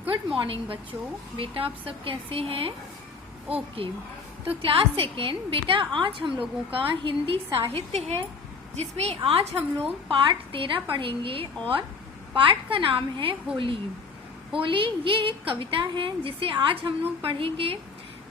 Good morning बच्चों। बेटा आप सब कैसे हैं? ओके। तो क्लास सेकेंड बेटा आज हम लोगों का हिंदी साहित्य है, जिसमें आज हम लोग पाठ 13 पढ़ेंगे और पाठ का नाम है होली। होली ये एक कविता है जिसे आज हम लोग पढ़ेंगे।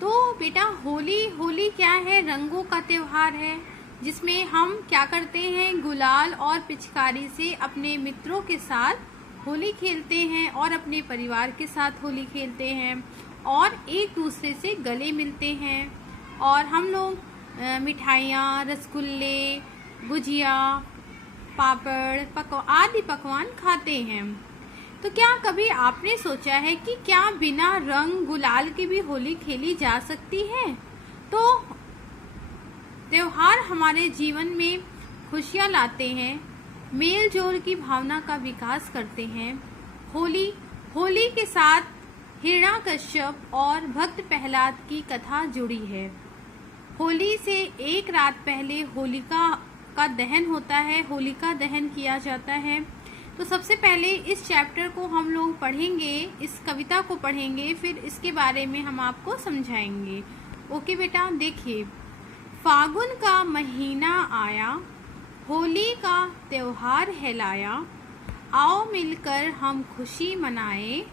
तो बेटा होली क्या है? रंगों का त्योहार है, जिसमें हम क्या करते हैं, गुलाल और पिचकारी से अपने मित्रों के साथ होली खेलते हैं और अपने परिवार के साथ होली खेलते हैं और एक दूसरे से गले मिलते हैं। और हम लोग मिठाइयाँ, रसगुल्ले, गुजिया, पापड़ आदि पकवान खाते हैं। तो क्या कभी आपने सोचा है कि क्या बिना रंग गुलाल के भी होली खेली जा सकती है? तो त्योहार हमारे जीवन में खुशियाँ लाते हैं, मेल जोल की भावना का विकास करते हैं। होली के साथ हिरण्याकश्यप और भक्त प्रहलाद की कथा जुड़ी है। होली से एक रात पहले होलिका का दहन होता है, होलिका दहन किया जाता है। तो सबसे पहले इस चैप्टर को हम लोग पढ़ेंगे, इस कविता को पढ़ेंगे, फिर इसके बारे में हम आपको समझाएंगे। ओके बेटा, देखिए। फागुन का महीना आया, होली का त्योहार है लाया। आओ मिलकर हम खुशी मनाएं,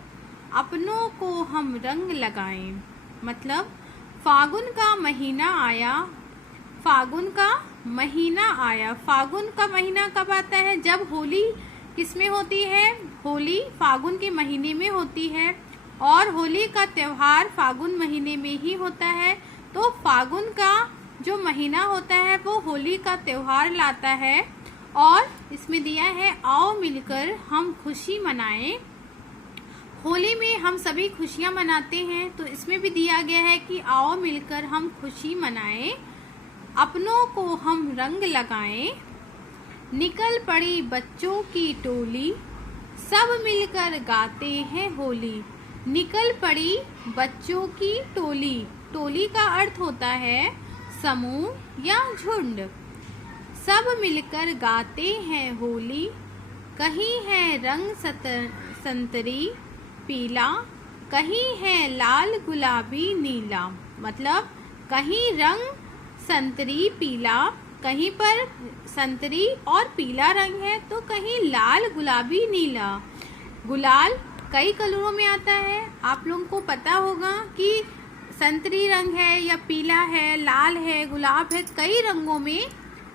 अपनों को हम रंग लगाएं। मतलब फागुन का महीना आया, फागुन का महीना कब आता है? जब होली किसमें होती है? होली फागुन के महीने में होती है और होली का त्योहार फागुन महीने में ही होता है। तो फागुन का जो महीना होता है वो होली का त्योहार लाता है। और इसमें दिया है आओ मिलकर हम खुशी मनाएं। होली में हम सभी खुशियां मनाते हैं, तो इसमें भी दिया गया है कि आओ मिलकर हम खुशी मनाएं, अपनों को हम रंग लगाएं। निकल पड़ी बच्चों की टोली, सब मिलकर गाते हैं होली। निकल पड़ी बच्चों की टोली, टोली का अर्थ होता है समूह या झुंड। सब मिलकर गाते हैं होली, कहीं है रंग संतरी पीला, कहीं है लाल गुलाबी नीला। मतलब कहीं रंग संतरी पीला, कहीं पर संतरी और पीला रंग है, तो कहीं लाल गुलाबी नीला। गुलाल कई कलरों में आता है, आप लोगों को पता होगा कि संतरी रंग है या पीला है, लाल है, गुलाब है, कई रंगों में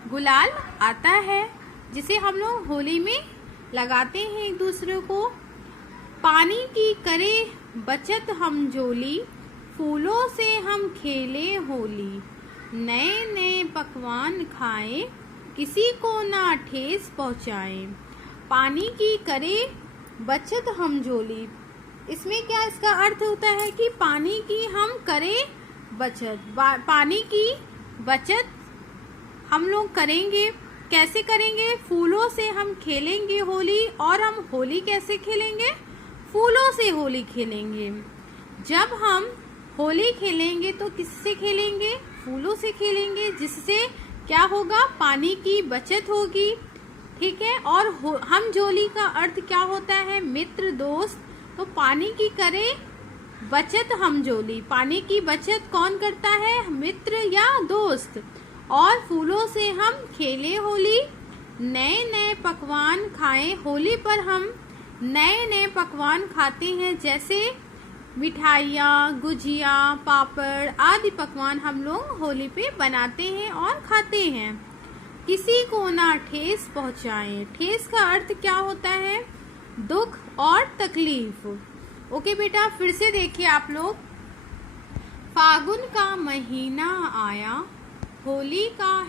गुलाल आता है, जिसे हम लोग होली में लगाते हैं एक दूसरे को। पानी की करे बचत हम जोली, फूलों से हम खेले होली। नए नए पकवान खाएं, किसी को ना ठेस पहुँचाएं। पानी की करे बचत हम जोली, इसमें क्या इसका अर्थ होता है कि पानी की हम करें बचत। पानी की बचत हम लोग करेंगे। कैसे करेंगे? फूलों से हम खेलेंगे होली। और हम होली कैसे खेलेंगे? फूलों से होली खेलेंगे। जब हम होली खेलेंगे तो किससे खेलेंगे? फूलों से खेलेंगे, जिससे क्या होगा? पानी की बचत होगी। ठीक है। और हम जोली का अर्थ क्या होता है? मित्र, दोस्त। तो पानी की करे बचत हम जोली, पानी की बचत कौन करता है? मित्र या दोस्त। और फूलों से हम खेले होली, नए नए पकवान खाएं। होली पर हम नए नए पकवान खाते हैं, जैसे मिठाइयाँ, गुजिया, पापड़ आदि पकवान हम लोग होली पे बनाते हैं और खाते हैं। किसी को ना ठेस पहुँचाएं। ठेस का अर्थ क्या होता है? दुख और तकलीफ। ओके बेटा, फिर से देखिए आप लोग। फागुन का महीना आया, होली का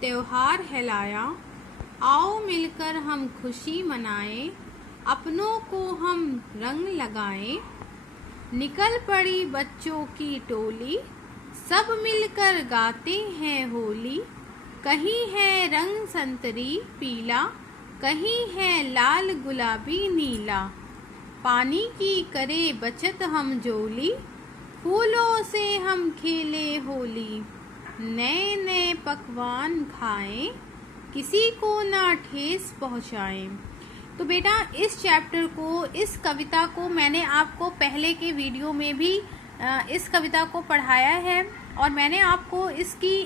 त्योहार है लाया। आओ मिलकर हम खुशी मनाएं, अपनों को हम रंग लगाएं। निकल पड़ी बच्चों की टोली, सब मिलकर गाते हैं होली। कहीं है रंग संतरी पीला, कहीं है लाल गुलाबी नीला। पानी की करे बचत हम जोली, फूलों से हम खेले होली। नए नए पकवान खाएं, किसी को ना ठेस पहुँचाएं। तो बेटा इस चैप्टर को, इस कविता को मैंने आपको पहले के वीडियो में भी इस कविता को पढ़ाया है और मैंने आपको इसकी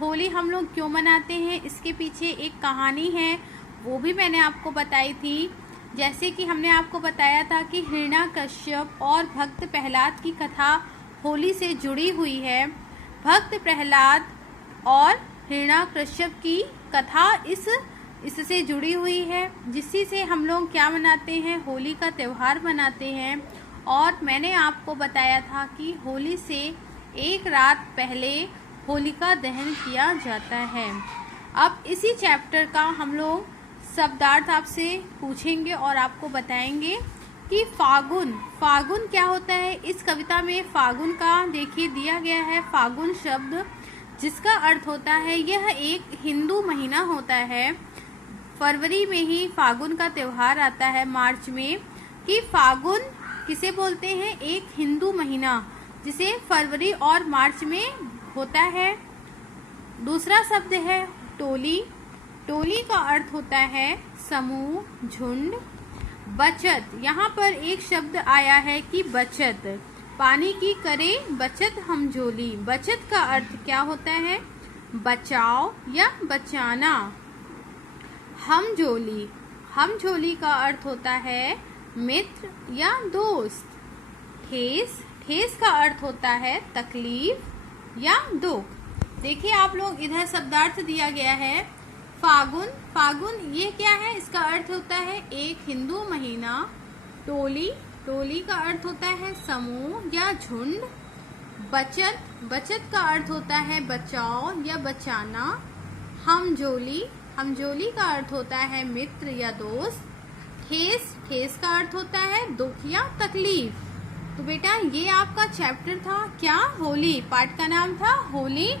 होली हम लोग क्यों मनाते हैं इसके पीछे एक कहानी है वो भी मैंने आपको बताई थी। जैसे कि हमने आपको बताया था कि हिरण्यकश्यप और भक्त प्रहलाद की कथा होली से जुड़ी हुई है। भक्त प्रहलाद और हिरण्यकश्यप की कथा इससे जुड़ी हुई है, जिससे से हम लोग क्या मनाते हैं, होली का त्यौहार मनाते हैं। और मैंने आपको बताया था कि होली से एक रात पहले होलिका दहन किया जाता है। अब इसी चैप्टर का हम लोग शब्दार्थ आपसे पूछेंगे और आपको बताएंगे कि फागुन क्या होता है। इस कविता में फागुन का देखिए दिया गया है, फागुन शब्द जिसका अर्थ होता है यह एक हिंदू महीना होता है। फरवरी में ही फागुन का त्यौहार आता है, मार्च में, कि फागुन किसे बोलते हैं, एक हिंदू महीना जिसे फरवरी और मार्च में होता है। दूसरा शब्द है टोली। टोली का अर्थ होता है समूह, झुंड। बचत, यहाँ पर एक शब्द आया है कि बचत, पानी की करें बचत हम झोली। बचत का अर्थ क्या होता है, बचाव या बचाना। हम झोली का अर्थ होता है मित्र या दोस्त। ठेस का अर्थ होता है तकलीफ या दुख। देखिए आप लोग इधर शब्दार्थ दिया गया है फागुन ये क्या है, इसका अर्थ होता है एक हिंदू महीना। टोली का अर्थ होता है समूह या झुंड। बचत का अर्थ होता है बचाव या बचाना। हमजोली का अर्थ होता है मित्र या दोस्त। ठेस का अर्थ होता है दुख या तकलीफ। तो बेटा ये आपका चैप्टर था क्या, होली। पाठ का नाम था होली,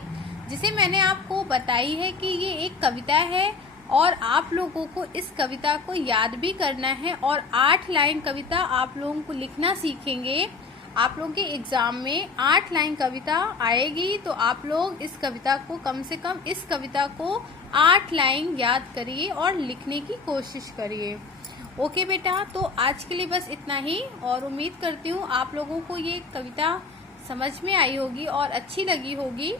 जिसे मैंने आपको बताई है कि ये एक कविता है और आप लोगों को इस कविता को याद भी करना है और 8 लाइन कविता आप लोगों को लिखना सीखेंगे। आप लोगों के एग्जाम में 8 लाइन कविता आएगी, तो आप लोग इस कविता को कम से कम इस कविता को 8 लाइन याद करिए और लिखने की कोशिश करिए। ओके बेटा, तो आज के लिए बस इतना ही और उम्मीद करती हूँ आप लोगों को ये कविता समझ में आई होगी और अच्छी लगी होगी।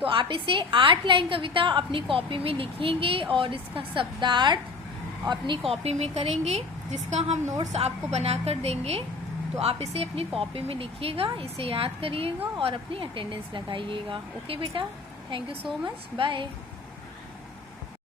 तो आप इसे 8 लाइन कविता अपनी कॉपी में लिखेंगे और इसका शब्दार्थ अपनी कॉपी में करेंगे, जिसका हम नोट्स आपको बनाकर देंगे। तो आप इसे अपनी कॉपी में लिखिएगा, इसे याद करिएगा और अपनी अटेंडेंस लगाइएगा। ओके बेटा, thank you so much, bye.